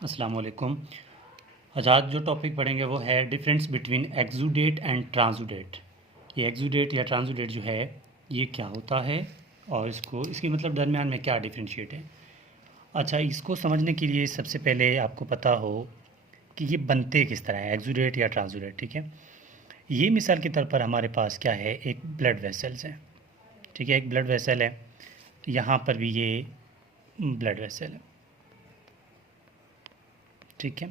अस्सलाम वालेकुम। आज जो टॉपिक पढ़ेंगे वो है difference between exudate and transudate. ये एक्सुडेट या ट्रांसुडेट जो है ये क्या होता है और इसकी मतलब दरमियान में क्या डिफरेंशिएट है। अच्छा, इसको समझने के लिए सबसे पहले आपको पता हो कि ये बनते किस तरह है एक्सुडेट या ट्रांसुडेट। ठीक है, ये मिसाल के तौर पर हमारे पास क्या है, एक ब्लड वेसल्स है। ठीक है, एक ब्लड वेसल है, यहाँ पर भी ये ब्लड वेसल है। ठीक है,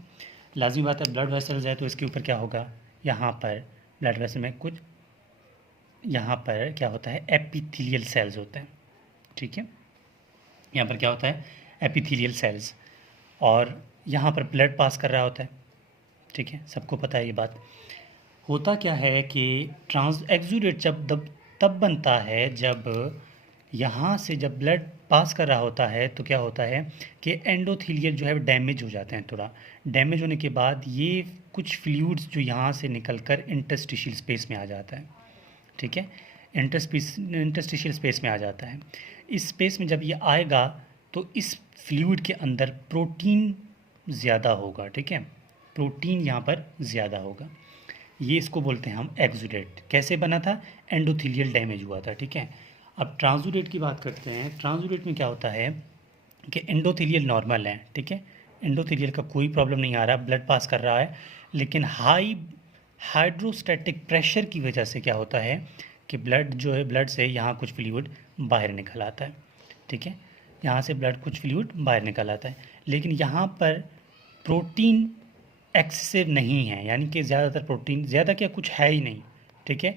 लाज़मी बात है, ब्लड वेसल्स है तो इसके ऊपर क्या होगा, यहाँ पर ब्लड वेसल में कुछ यहाँ पर क्या होता है, एपिथेलियल सेल्स होते हैं। ठीक है, यहाँ पर क्या होता है, एपिथेलियल सेल्स, और यहाँ पर ब्लड पास कर रहा होता है। ठीक है, सबको पता है ये बात। होता क्या है कि ट्रांस एक्सुडेट तब बनता है जब यहाँ से जब ब्लड पास कर रहा होता है तो क्या होता है कि एंडोथीलियल जो है डैमेज हो जाते हैं। थोड़ा डैमेज होने के बाद ये कुछ फ्लूइड्स जो यहाँ से निकलकर इंटरस्टिशियल स्पेस में आ जाता है। ठीक है, इंटरस्टिशियल स्पेस में आ जाता है। इस स्पेस में जब ये आएगा तो इस फ्लूइड के अंदर प्रोटीन ज़्यादा होगा। ठीक है, प्रोटीन यहाँ पर ज़्यादा होगा, ये इसको बोलते हैं हम एक्सुडेट। कैसे बना था, एंडोथीलियल डैमेज हुआ था। ठीक है, अब ट्रांसुडेट की बात करते हैं। ट्रांसुडेट में क्या होता है कि एंडोथीलियल नॉर्मल है। ठीक है, एंडोथीलियल का कोई प्रॉब्लम नहीं आ रहा, ब्लड पास कर रहा है, लेकिन हाइड्रोस्टैटिक प्रेशर की वजह से क्या होता है कि ब्लड जो है, ब्लड से यहाँ कुछ फ्लूइड बाहर निकल आता है। ठीक है, यहाँ से ब्लड कुछ फ्लूइड बाहर निकल आता है, लेकिन यहाँ पर प्रोटीन एक्सेसिव नहीं है, यानी कि ज़्यादातर प्रोटीन, ज़्यादा क्या कुछ है ही नहीं। ठीक है,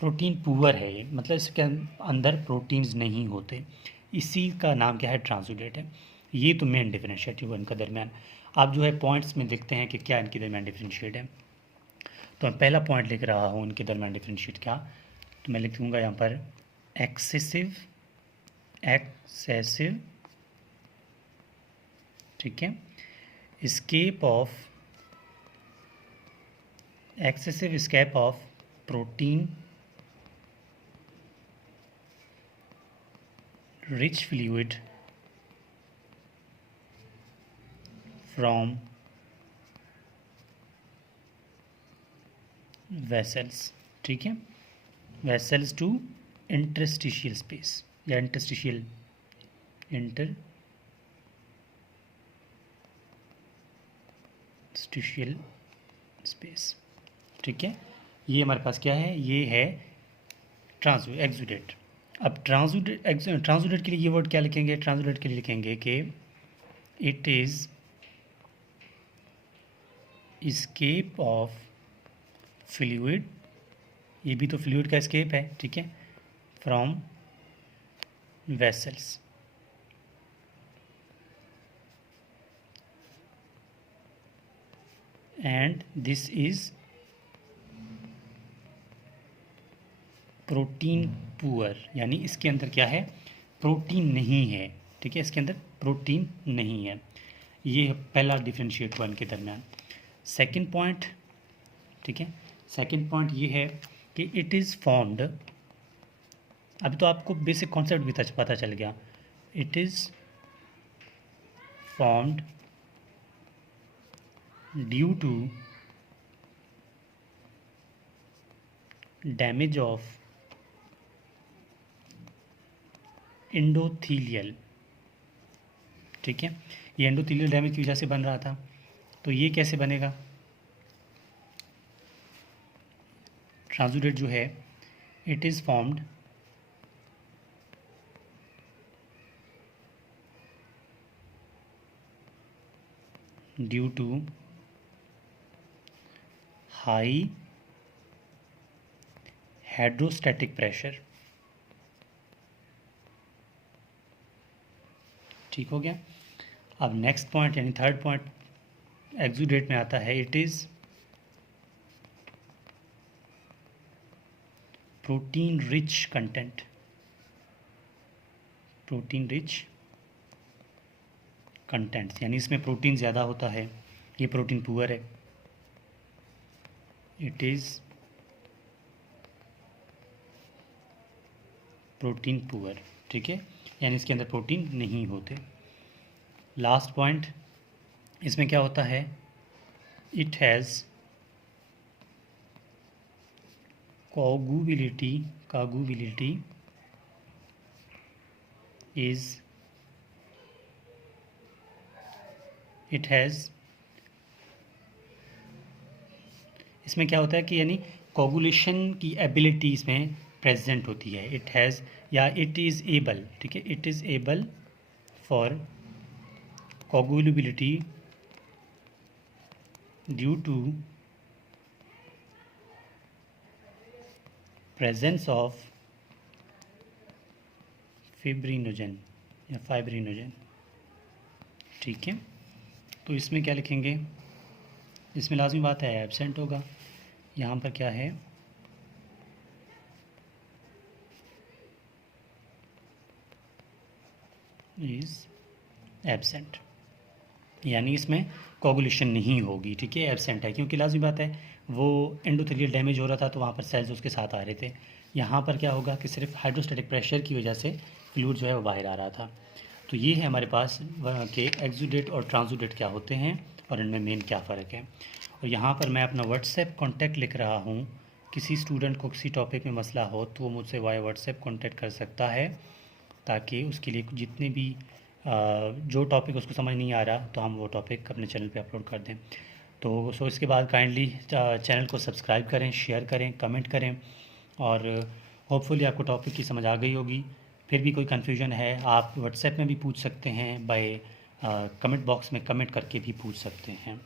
प्रोटीन पुअर है ये, मतलब इसके अंदर प्रोटीन्स नहीं होते, इसी का नाम क्या है, ट्रांसुडेट है। ये तो मेन डिफरेंशिएट हुआ इनका दरमियान। आप जो है पॉइंट्स में देखते हैं कि क्या इनके दरमियान डिफरेंशिएट है। तो मैं पहला पॉइंट लिख रहा हूँ इनके दरमियान डिफरेंशिएट क्या, तो मैं लिख दूँगा यहाँ पर एक्सेसिव। एक्सेसिव, ठीक है, escape of excessive escape of protein rich fluid from vessels। ठीक है, vessels to interstitial space या interstitial स्पेस। ठीक है, ये हमारे पास क्या है, ये है एक्सुडेट। अब ट्रांसुडेट के लिए ये वर्ड क्या लिखेंगे, ट्रांसुडेट के लिए लिखेंगे कि it is escape of fluid, ये भी तो फ्लूइड का escape है। ठीक है, from vessels. And this is protein poor, यानी इसके अंदर क्या है, प्रोटीन नहीं है। ठीक है, इसके अंदर प्रोटीन नहीं है। ये पहला डिफरेंशिएट हुआ इनके दरमियान। सेकंड पॉइंट, ठीक है, सेकंड पॉइंट ये है कि इट इज़ फॉर्म्ड, अभी तो आपको बेसिक कॉन्सेप्ट भी पता चल गया। It is formed due to damage of endothelial. ठीक है, ये एंडोथीलियल डैमेज की वजह से बन रहा था, तो ये कैसे बनेगा, ट्रांसुडेट जो है, it is formed due to high hydrostatic pressure. ठीक हो गया। अब नेक्स्ट पॉइंट यानी थर्ड पॉइंट एक्सुडेट में आता है, it is protein rich content. Protein rich contents, यानी इसमें प्रोटीन ज़्यादा होता है, ये प्रोटीन पुअर है। It is protein poor. ठीक है, यानी इसके अंदर प्रोटीन नहीं होते। लास्ट पॉइंट इसमें क्या होता है, it has coagulability is it has, इसमें क्या होता है कि यानी कोगुलेशन की एबिलिटी इसमें प्रेजेंट होती है, इट हैज़ या इट इज़ एबल, ठीक है, it is able for coagulability due to presence of fibrinogen या फाइब्रिनोजन, ठीक है। तो इसमें क्या लिखेंगे, इसमें लाजमी बात है एब्सेंट होगा, यहाँ पर क्या है, इज़ एब्सेंट, यानी इसमें कोगुलेशन नहीं होगी, ठीक है, एब्सेंट है, क्योंकि लाजमी बात है वो एंडोथेलियल डैमेज हो रहा था तो वहाँ पर सेल्स उसके साथ आ रहे थे। यहाँ पर क्या होगा कि सिर्फ हाइड्रोस्टैटिक प्रेशर की वजह से फ्लूइड जो है वो बाहर आ रहा था। तो ये है हमारे पास के एक्सुडेट और ट्रांसुडेट क्या होते हैं और इनमें मेन क्या फ़र्क है। और यहाँ पर मैं अपना व्हाट्सएप कॉन्टैक्ट लिख रहा हूँ, किसी स्टूडेंट को किसी टॉपिक में मसला हो तो वो मुझसे वाया व्हाट्सएप कॉन्टैक्ट कर सकता है, ताकि उसके लिए जितने भी जो टॉपिक उसको समझ नहीं आ रहा तो हम वो टॉपिक अपने चैनल पे अपलोड कर दें। तो सो इसके बाद काइंडली चैनल को सब्सक्राइब करें, शेयर करें, कमेंट करें, और होपफुली आपको टॉपिक की समझ आ गई होगी। फिर भी कोई कन्फ्यूजन है आप व्हाट्सएप में भी पूछ सकते हैं, बाय कमेंट बॉक्स में कमेंट करके भी पूछ सकते हैं।